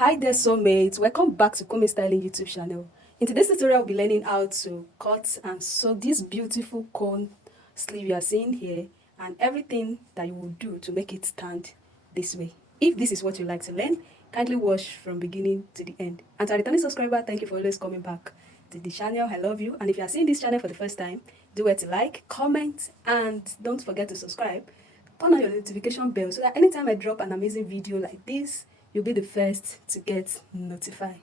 Hi there soulmates, welcome back to Kunmi Styling YouTube channel. In today's tutorial, we'll be learning how to cut and sew this beautiful cone sleeve you are seeing here and everything that you will do to make it stand this way. If this is what you like to learn, kindly watch from beginning to the end. And to our returning subscriber, thank you for always coming back to the channel. I love you. And if you are seeing this channel for the first time, do it to like, comment, and don't forget to subscribe. Turn on your notification bell so that anytime I drop an amazing video like this, you'll be the first to get notified.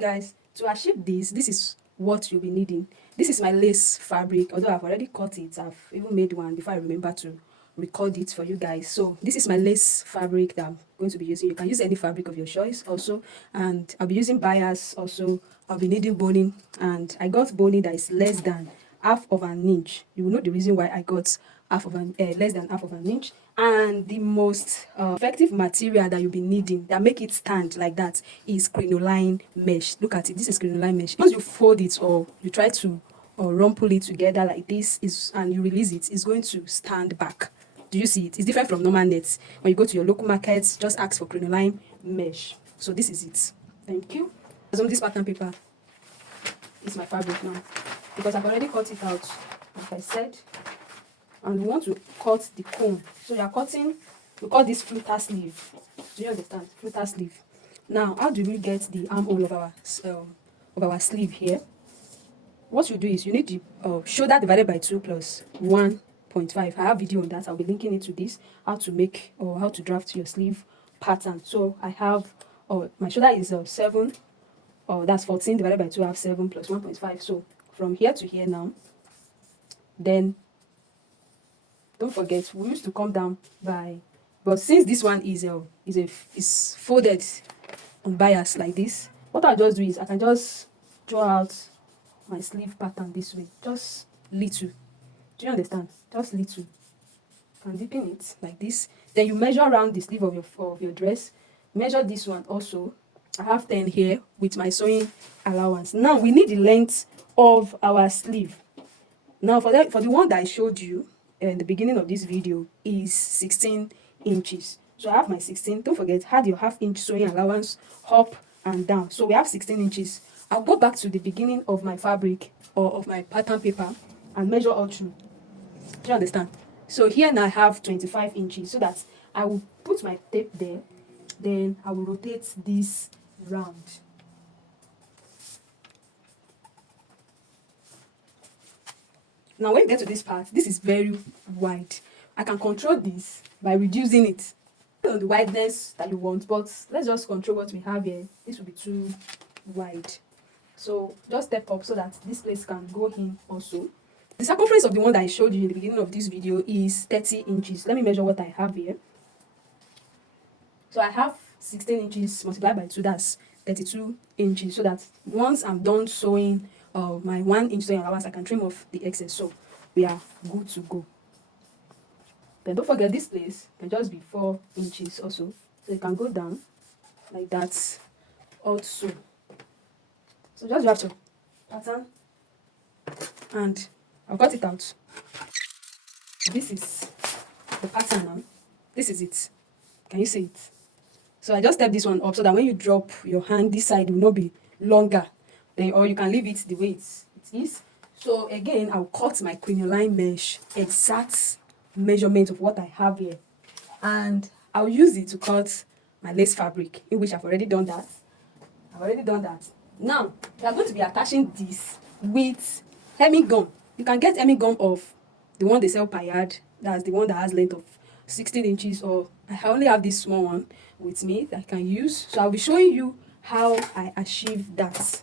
Guys, to achieve this is what you'll be needing. This is my lace fabric, although I've already cut it. I've even made one before I remember to record it for you guys. So this is my lace fabric that I'm going to be using. You can use any fabric of your choice also, and I'll be using bias also. I'll be needing boning, and I got boning that is less than half of an inch. You will know the reason why I got less than half of an inch. And the most effective material that you'll be needing that make it stand like that is crinoline mesh. Look at it. This is crinoline mesh. Once you fold it or you try to rumple it together like this and you release it, it's going to stand back. Do you see it? It's different from normal nets. When you go to your local markets, just ask for crinoline mesh. So this is it. Thank you. So this pattern paper is my fabric now because I've already cut it out, like I said. And we want to cut the cone. So you are cutting, we call this flutter sleeve. Do you understand? Flutter sleeve. Now, how do we get the armhole of our sleeve here? What you do is you need the shoulder divided by 2 plus 1.5. I have video on that. I'll be linking it to this, how to make or how to draft your sleeve pattern. So I have my shoulder is 7. That's 14 divided by 2. I have 7 plus 1.5. So from here to here now, then don't forget, we used to come down by, but since this one is folded on bias like this, what I'll just do is I can just draw out my sleeve pattern this way, just little. Do you understand? Just little. You can deepen it like this. Then you measure around the sleeve of your dress. Measure this one also. I have 10 here with my sewing allowance. Now we need the length of our sleeve. Now for the one that I showed you in the beginning of this video is 16 inches. So I have my 16. Don't forget, add your half-inch sewing allowance up and down. So we have 16 inches. I'll go back to the beginning of my fabric or of my pattern paper and measure all through. Do you understand? So here now I have 25 inches, so that I will put my tape there. Then I will rotate this round. Now when you get to this part, this is very wide. I can control this by reducing it on the wideness that you want, but let's just control what we have here. This will be too wide. So just step up so that this place can go in also. The circumference of the one that I showed you in the beginning of this video is 30 inches. Let me measure what I have here. So I have 16 inches multiplied by 2, that's 32 inches. So that once I'm done sewing my 1 inch sewing allowance, I can trim off the excess. So we are good to go. Then don't forget, this place can just be 4 inches also. So you can go down like that also. So just draft your pattern and I'll cut it out. This is the pattern now. This is it. Can you see it? So I just step this one up so that when you drop your hand, this side will not be longer. Then, or you can leave it the way it is. So again, I'll cut my crinoline mesh, exact measurement of what I have here. And I'll use it to cut my lace fabric, in which I've already done that. Now, we are going to be attaching this with hemming gum. You can get hemming gum of the one they sell per yard. That's the one that has length of 16 inches, or I only have this small one with me that I can use. So I'll be showing you how I achieve that.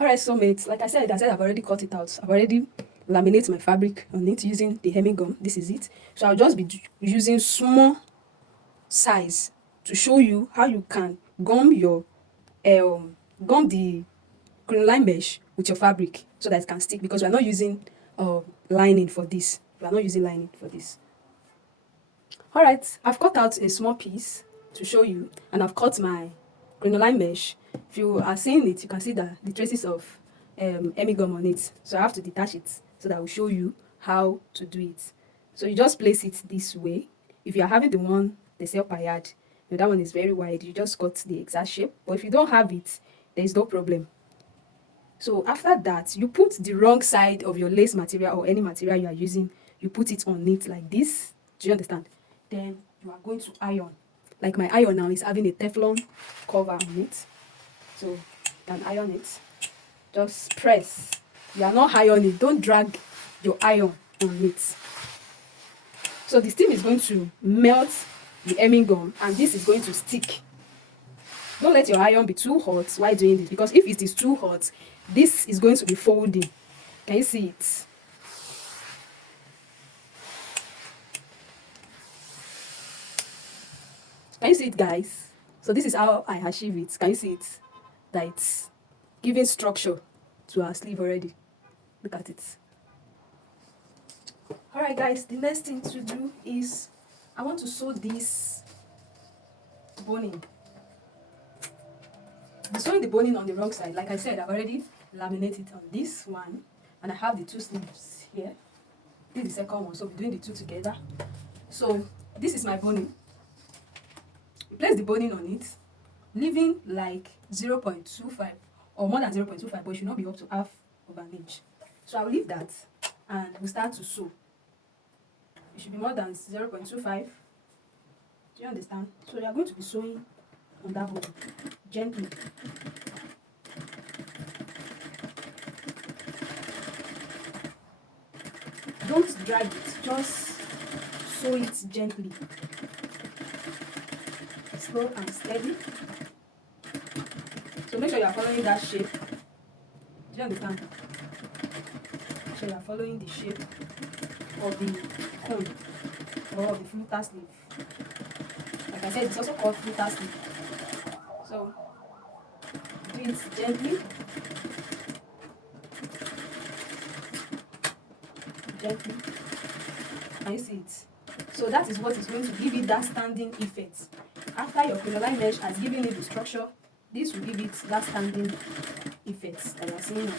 Alright, soulmates, like I said I've already cut it out. I've already laminated my fabric on it using the hemming gum. This is it. So I'll just be using small size to show you how you can gum the crinoline mesh with your fabric so that it can stick, because we are not using lining for this. Alright, I've cut out a small piece to show you, and I've cut my crinoline mesh. If you are seeing it, you can see the traces of hemming gum on it. So I have to detach it so that I will show you how to do it. So you just place it this way. If you are having the one they sell per yard, That one is very wide. You just cut the exact shape. But if you don't have it, there is no problem. So after that, you put the wrong side of your lace material or any material you are using, you put it on it like this. Do you understand? Then you are going to iron. Like my iron now is having a Teflon cover on it. So you can iron it. Just press. You are not ironing. Don't drag your iron on it. So the steam is going to melt the hemming gum and this is going to stick. Don't let your iron be too hot while doing this, because if it is too hot, this is going to be folding. Can you see it? Can you see it, guys? So this is how I achieve it. Can you see it? That it's giving structure to our sleeve already. Look at it. Alright guys, the next thing to do is I want to sew this boning. I'm sewing the boning on the wrong side. Like I said, I've already laminated on this one and I have the two sleeves here. This is the second one, so we're doing the two together. So this is my boning. You place the boning on it, leaving like 0.25 or more than 0.25, but it should not be up to half of an inch. So I'll leave that and we'll start to sew. It should be more than 0.25. Do you understand? So you are going to be sewing on that boning gently. Don't drag it, just sew it gently. Slow and steady. So make sure you are following that shape. Do you understand? Make sure you are following the shape of the cone or of the flutter sleeve. Like I said, it's also called flutter sleeve. So do it gently. Gently. Can you see it? So that is what is going to give it that standing effect. After your crinoline mesh has given it the structure, this will give it that standing effect that you are seeing on it.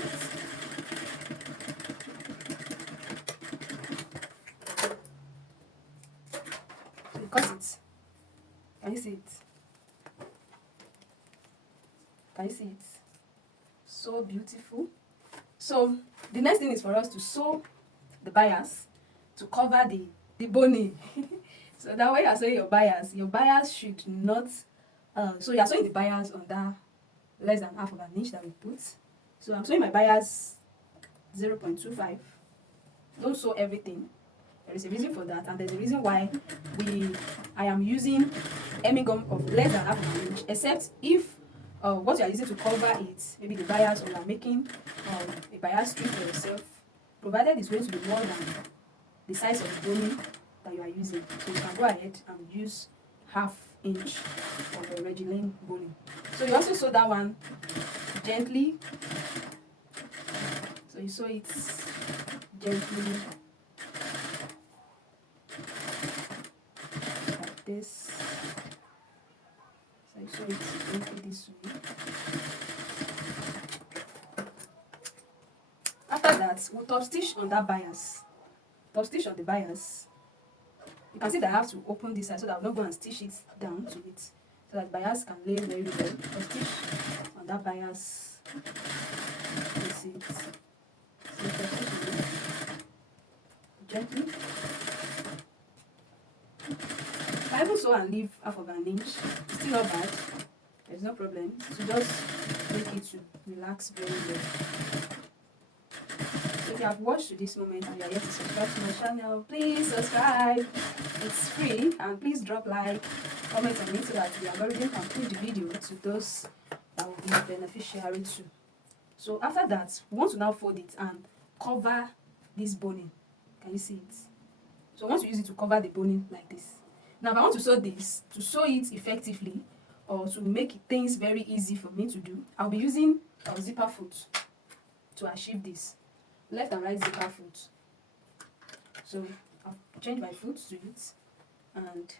So you cut it. Can you see it? Can you see it? So beautiful. So the next thing is for us to sew the bias to cover the boning. So that way you are sewing your bias should not, so you are sewing the bias on that less than half of an inch that we put. So I'm sewing my bias 0.25. Don't sew everything. There is a reason for that, and there's a reason why I am using hemming gum of less than half of an inch, except if what you are using to cover it, maybe the bias, or you are making a bias strip for yourself, provided it's going to be more than the size of the boning that you are using. So you can go ahead and use half inch for the regular boning. So you also sew that one gently. So you sew it gently like this. So you sew it gently this way. After that, we'll top stitch on that bias. Top stitch on the bias. You can see that I have to open this side so that I'm not going to stitch it down to it, so that bias can lay very well. Top stitch on that bias. Place it. So top stitch on it gently. If I even sew and leave half of an inch, it's still not bad. There's no problem. So just make it to relax very well. So if you have watched to this moment and you are yet to subscribe to my channel, please subscribe. It's free, and please drop like, comment on it so that the algorithm can push the video to those that will be beneficiary too. So after that, we want to now fold it and cover this boning. Can you see it? So I want to use it to cover the boning like this. Now if I want to sew this, to sew it effectively or to make things very easy for me to do, I'll be using a zipper foot to achieve this. Left and right zipper foot. So I'll change my foot to it, and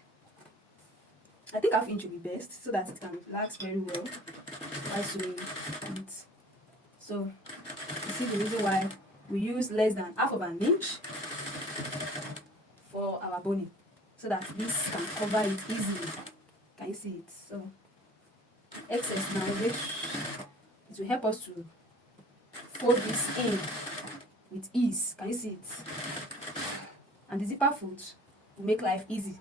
I think half inch will be best so that it can relax very well while sewing it. So you see the reason why we use less than half of an inch for our boning, so that this can cover it easily. Can you see it? So excess now, which it will help us to fold this in with ease. Can you see it? And the zipper foot will make life easy.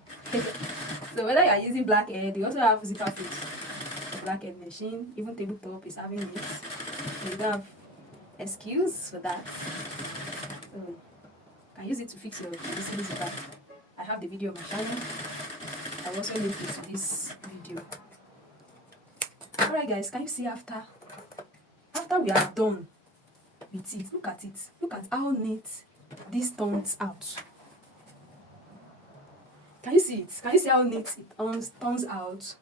So whether you are using blackhead, you also have zipper foot. The blackhead machine, even tabletop is having it. So you don't have excuse for that. So you can use it to fix your missing zipper. I have the video on my channel. I'll also link it to this video. Alright guys, can you see after we are done with it? Look at it. Look at how neat this turns out. Can you see it? Can you see how neat it turns out?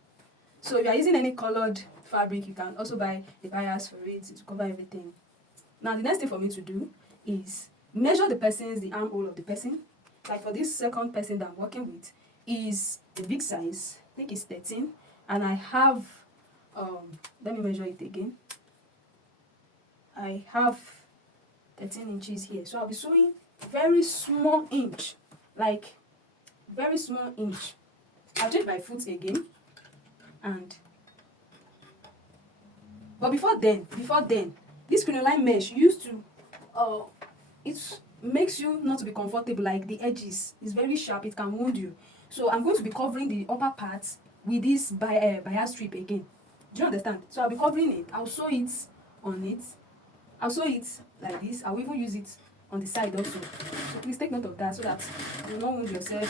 So if you are using any colored fabric, you can also buy the bias for it to cover everything. Now the next thing for me to do is measure the armhole of the person. Like for this second person that I'm working with is a big size. I think it's 13, and I have let me measure it again. I have 13 inches here, so I'll be sewing very small inch, like very small inch. I'll change my foot again, but before then, this crinoline mesh used to it makes you not to be comfortable. Like the edges is very sharp, it can wound you. So I'm going to be covering the upper part with this bias strip again. Do you understand? So I'll be covering it. I'll sew it on it. I'll sew it like this. I'll even use it on the side also. So please take note of that so that you will not wound yourself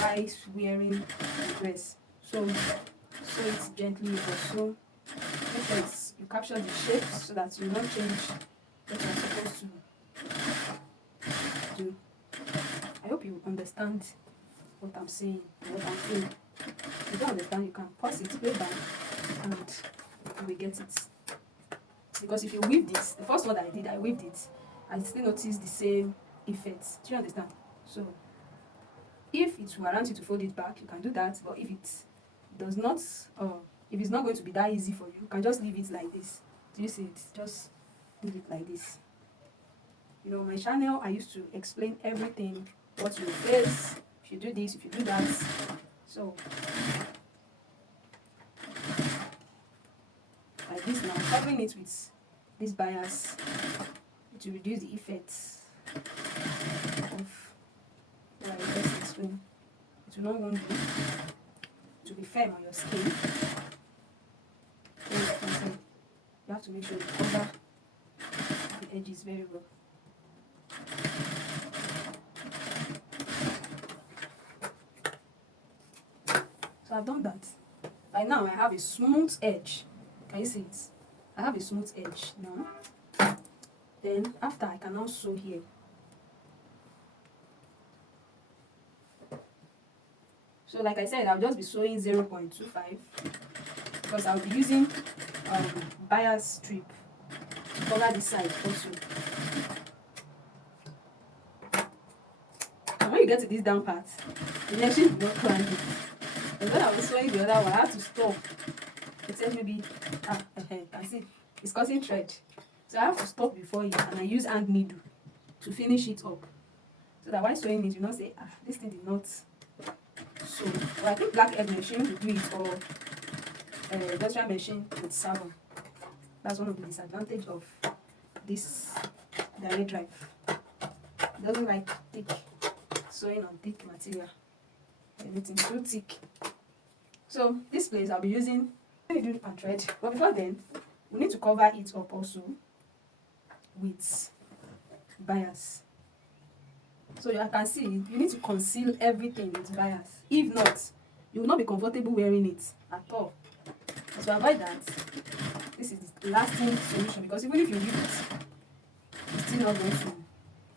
while wearing the dress. So sew it gently also. Make sure you capture the shape so that you won't change what you're supposed to do. I hope you understand what I'm saying, what I'm saying. If you don't understand, you can pause it, play back, and you will get it. Because if you weave this, the first one that I did, I weaved it, I still noticed the same effects. Do you understand? So if it warrants you to fold it back, you can do that. But if it does not, if it's not going to be that easy for you, you can just leave it like this. Do you see it? Just leave it like this. You know, on my channel, I used to explain everything, what you face, if you do this, if you do that. So like this now, covering it with this bias to reduce the effects of what I just explained. It will not wound you. It will be firm on your skin. So you have to make sure you cover the edges very well. So I've done that. By now I have a smooth edge. Can you see it? I have a smooth edge now. Then after, I can now sew here. So like I said, I'll just be sewing 0.25 because I'll be using bias strip to cover the side also. And when you get to this down part, the machine will not climb it. And when I was sewing the other one, I had to stop. It says maybe, can see, it's cutting thread. So I have to stop before it, and I use hand needle to finish it up. So that while sewing it, you not say, this thing did not sew. Well, I think black egg machine will do it, or industrial machine with salon. That's one of the disadvantages of this direct drive. It doesn't like thick sewing on thick material. Anything too thick. So this place I'll be using needle and thread. But before then, we need to cover it up also with bias. So you can see, you need to conceal everything with bias. If not, you will not be comfortable wearing it at all. To avoid that, this is the lasting solution, because even if you use it, it's still not going to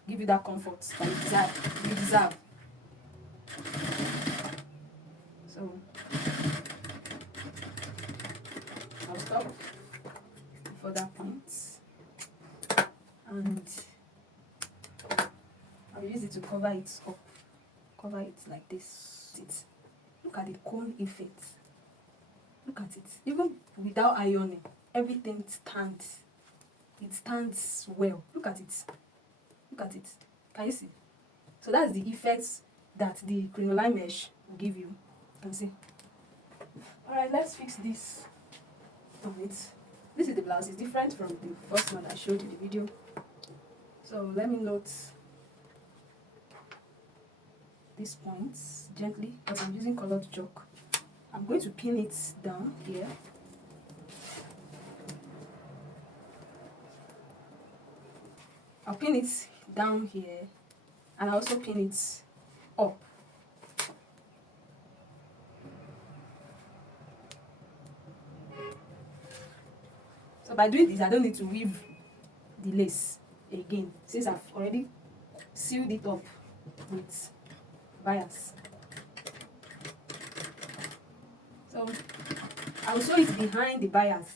give you that comfort that you deserve. So I'll stop before that point, and I'll use it to cover it up. Cover it like this. Look at the cone effect. Look at it. Even without ironing, everything stands. It stands well. Look at it. Look at it. Can you see? So that's the effects that the crinoline mesh will give you. You can see. Alright, let's fix this on it. This is the blouse. It's different from the first one I showed in the video. So let me note these points gently because I'm using colored chalk. I'm going to pin it down here. I'll pin it down here and I'll also pin it up. So by doing this, I don't need to weave the lace again since I've already sealed it up with bias. So I'll sew it behind the bias,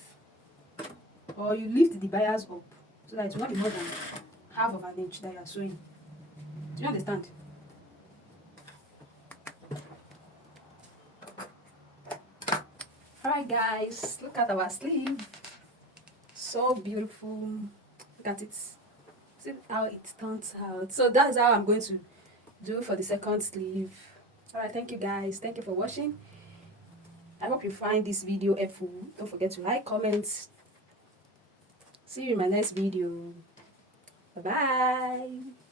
or you lift the bias up so that it will not be more than half of an inch that you are sewing. Do you understand? Alright guys, look at our sleeve. So beautiful. Look at it. See how it turns out. So that's how I'm going to do for the second sleeve. Alright, thank you guys. Thank you for watching. I hope you find this video helpful. Don't forget to like, comment. See you in my next video. Bye bye.